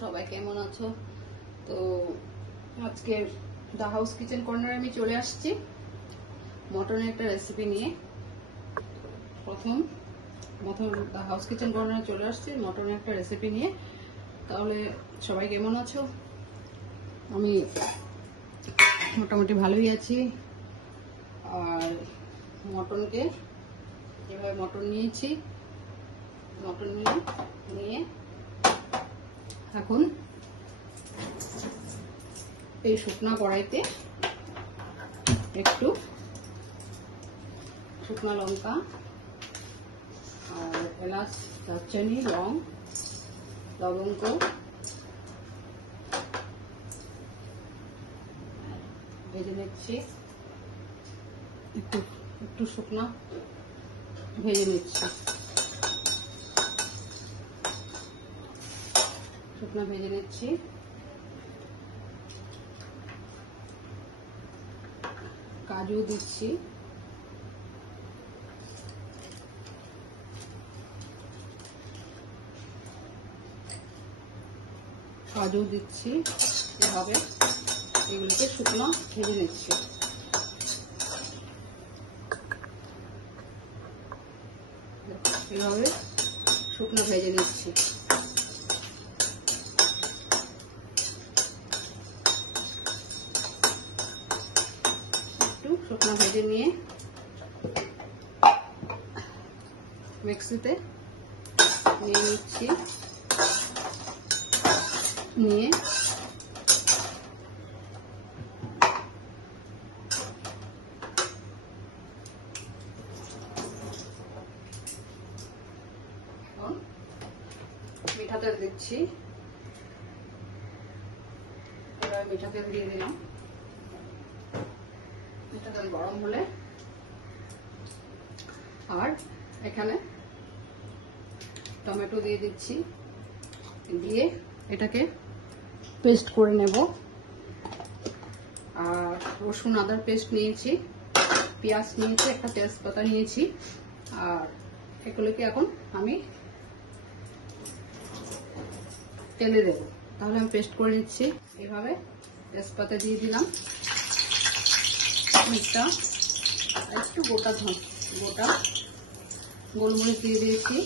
সবাই কেমন আছো? তো আজকে দা হাউস কিচেন কর্নারে আমি চলে আসছি মটনের একটা রেসিপি নিয়ে। প্রথম দা হাউস কিচেন কর্নারে চলে আসছি মটনের একটা রেসিপি নিয়ে। তাহলে সবাই কেমন আছো? আমি মোটামুটি ভালোই আছি। আর মটনকে এভাবে মটন নিয়েছি, মটন নিয়ে এখন এই শুকনা কড়াইতে একটু শুকনা লঙ্কা আর এলাচ, দারচিনি, লবঙ্গ ভেজে নিচ্ছি। একটু শুকনা ভেজে নিচ্ছি। কাজু দিচ্ছি, এভাবে এগুলোকে শুকনো ভেজে নিচ্ছি। এভাবে শুকনো ভেজে নিচ্ছি। একটু শুকনো ভেজে নিয়ে মিক্সিতে নিয়ে নিচ্ছি। নিয়ে মিঠা তেল দিচ্ছি। মিঠা তেল দিয়ে দিলাম। মিঠা তেল গরম হলে আর এখানে টমেটো দিয়ে দিচ্ছি। দিয়ে এটাকে পেস্ট করে নেব। আর রসুন আদার পেস্ট নিয়েছি, পেঁয়াজ নিয়েছি, একটা তেজপাতা নিয়েছি। আর এগুলোকে এখন আমি তেলে দেব। তাহলে আমি পেস্ট করে নিচ্ছি। এভাবে তেজপাতা দিয়ে দিলাম, মিটটা একটু গোটা গোলমরিচ দিয়ে দিয়েছি।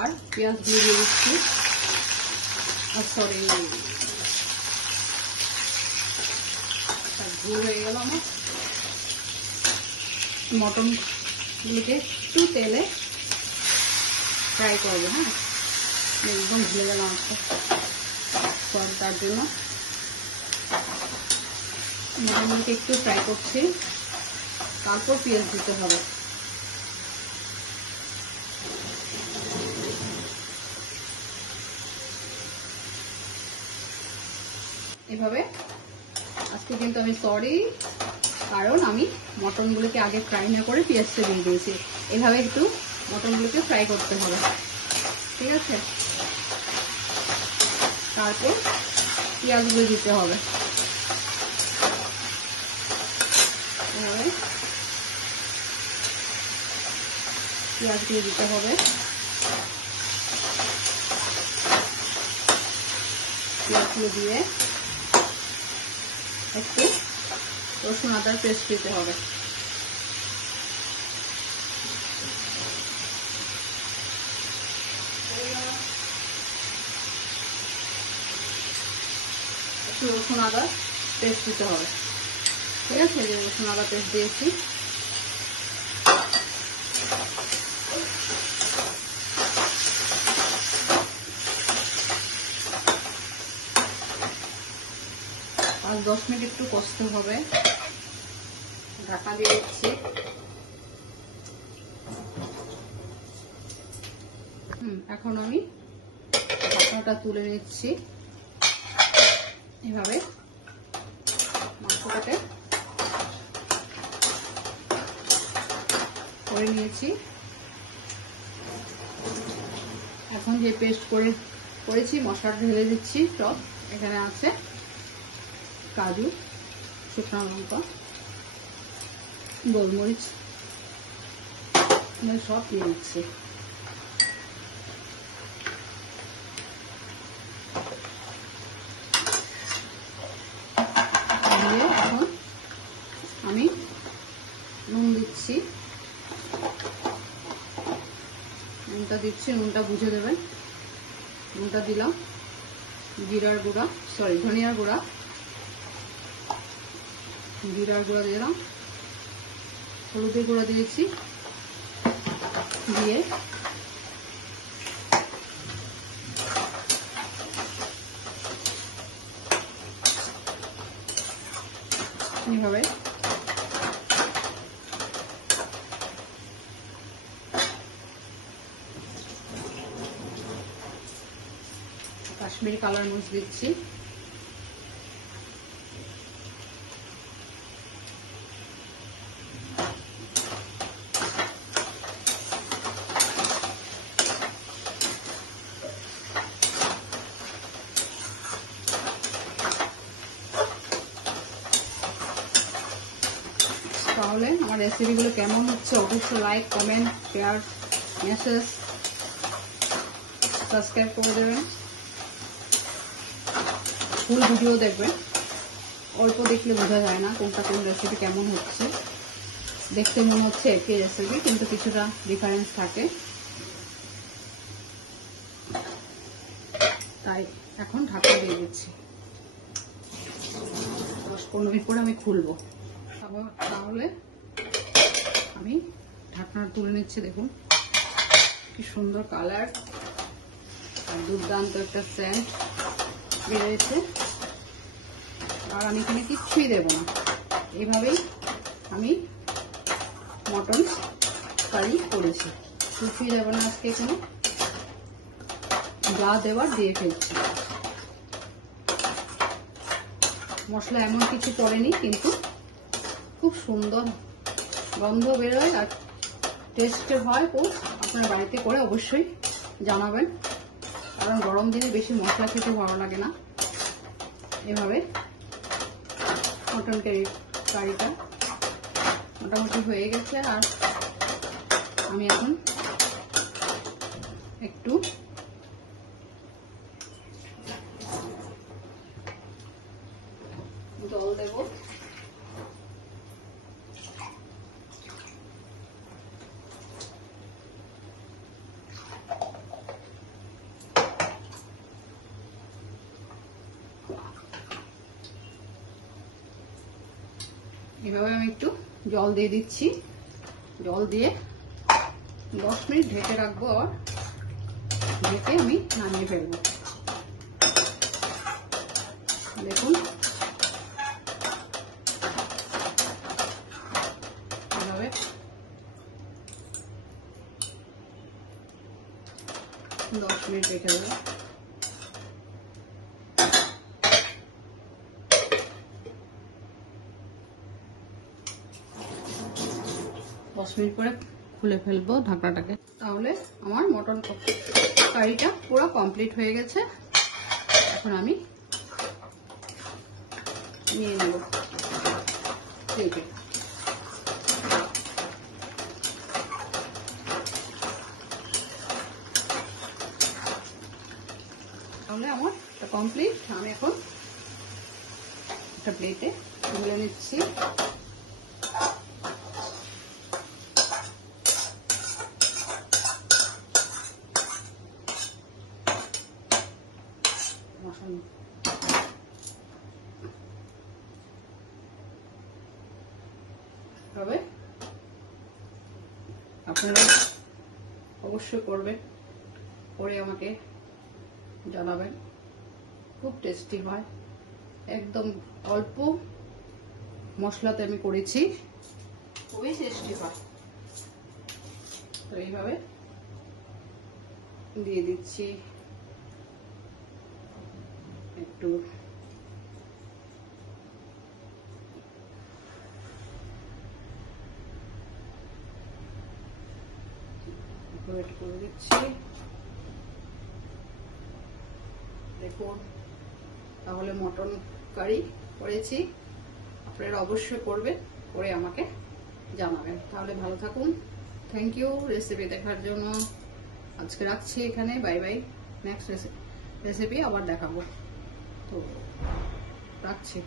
আর পেঁয়াজ দিয়ে দিচ্ছি। সরি, ভুল হয়ে গেল আমার। মটনগুলোকে একটু তেলে ফ্রাই করবো। হ্যাঁ, একদম ভুলে গেলাম তার জন্য মটনগুলোকে একটু ফ্রাই করছি। তারপর পেঁয়াজ দিতে হবে। এভাবে আজকে কিন্তু আমি সরি, কারণ আমি মটনগুলোকে আগে ফ্রাই না করে পেঁয়াজটা দিয়ে দিয়েছি। এভাবে একটু মটনগুলোকে ফ্রাই করতে হবে, ঠিক আছে? তারপর পেঁয়াজগুলো দিতে হবে। এভাবে পেঁয়াজগুলো দিতে হবে। পেঁয়াজগুলো দিয়ে একটু রসুন আদার পেস্ট দিতে হবে। একটু রসুন আদার পেস্ট দিতে হবে, ঠিক আছে? যে রসুন আদা পেস্ট দিয়েছি। আর 10 মিনিট একটু কষতে হবে। ঢাকা দিয়ে দিচ্ছি। এখন আমি ঢাকাটা তুলে নিচ্ছি। এভাবে মাংসটাকে করে নিয়েছি। এখন যে পেস্ট করেছি মশলাটা ঢেলে দিচ্ছি। সব এখানে আছে কাজু, শুকনো লঙ্কা, গোলমরিচ, সব দিয়ে দিচ্ছি। দিচ্ছি, নুনটা দিচ্ছি, নুনটা বুঝে দেবেন। নুনটা দিলাম, জিরার গুঁড়া ধনিয়ার গুঁড়া, জিরার গুঁড়া দিলাম, হলুদের গুঁড়া দিয়েছি, দিয়ে এইভাবে কাশ্মীরি কালার মরিচ দিচ্ছি, তাহলে আমার রেসিপিগুলো কেমন হচ্ছে অবশ্যই like, comment, share, message, subscribe করে দেবেন। ফুল ভিডিও দেখবেন, অল্প দেখলে বোঝা যায় না কোনটা কোন রেসিপি কেমন হচ্ছে। দেখতে মনে হচ্ছে একই রেসিপি, কিন্তু কিছুটা ডিফারেন্স থাকে। তাই এখন ঢাকা দিয়ে দিচ্ছি, 10-15 মিনিট পরে আমি খুলবো। তাহলে আমি ঢাকনা তুলে নিচ্ছি। দেখুন কি সুন্দর কালার আর দুর্দান্ত একটা সেন্ট বেরিয়েছে। আর আমি এখানে কিচ্ছুই দেব না, এভাবেই আমি মটন কারি করেছি, কিছুই দেব না আজকে। এখানে যা দেওয়ার দিয়ে ফেলছি। মশলা এমন কিছু পড়েনি, কিন্তু খুব সুন্দর গন্ধ বেরোয় আর টেস্টে হয় খুব। আপনার বাড়িতে করে অবশ্যই জানাবেন, কারণ গরম দিনে বেশি মশলা খেতে ভালো লাগে না। এভাবে মটন কারিটা মোটামুটি হয়ে গেছে। আর আমি এখন একটু জল দেব। এভাবে আমি একটু জল দিয়ে দিচ্ছি, জল দিয়ে 10 মিনিট ঢেকে রাখবো। আর ঢেকে আমি নামিয়ে ফেলবো। দেখুন এভাবে 10 মিনিট রেখে দেবো। 10 মিনিট পরে খুলে ফেলবো ঢাকনাটাকে। তাহলে আমার মটন কারিটা পুরো কমপ্লিট হয়ে গেছে। এখন আমি নিয়ে নেব প্লেটে। তাহলে আমার কমপ্লিট। আমি এখন একটা প্লেটে তুলে নিচ্ছি। তবে আপনারা অবশ্যই করবেন, করে আমাকে জানাবেন। খুব টেস্টি হয়, একদম অল্প মশলাতে আমি করেছি, খুবই টেস্টি হয়। তো এইভাবে দিয়ে দিচ্ছি একটু ওয়েট করে দিচ্ছি। দেখুন তাহলে মটন কারি করেছি, আপনারা অবশ্যই করবেন, করে আমাকে জানাবেন। তাহলে ভালো থাকুন, থ্যাংক ইউ রেসিপি দেখার জন্য। আজকে রাখছি এখানে, বাই বাই। নেক্সট রেসিপি আবার দেখাবো, তো রাখছি।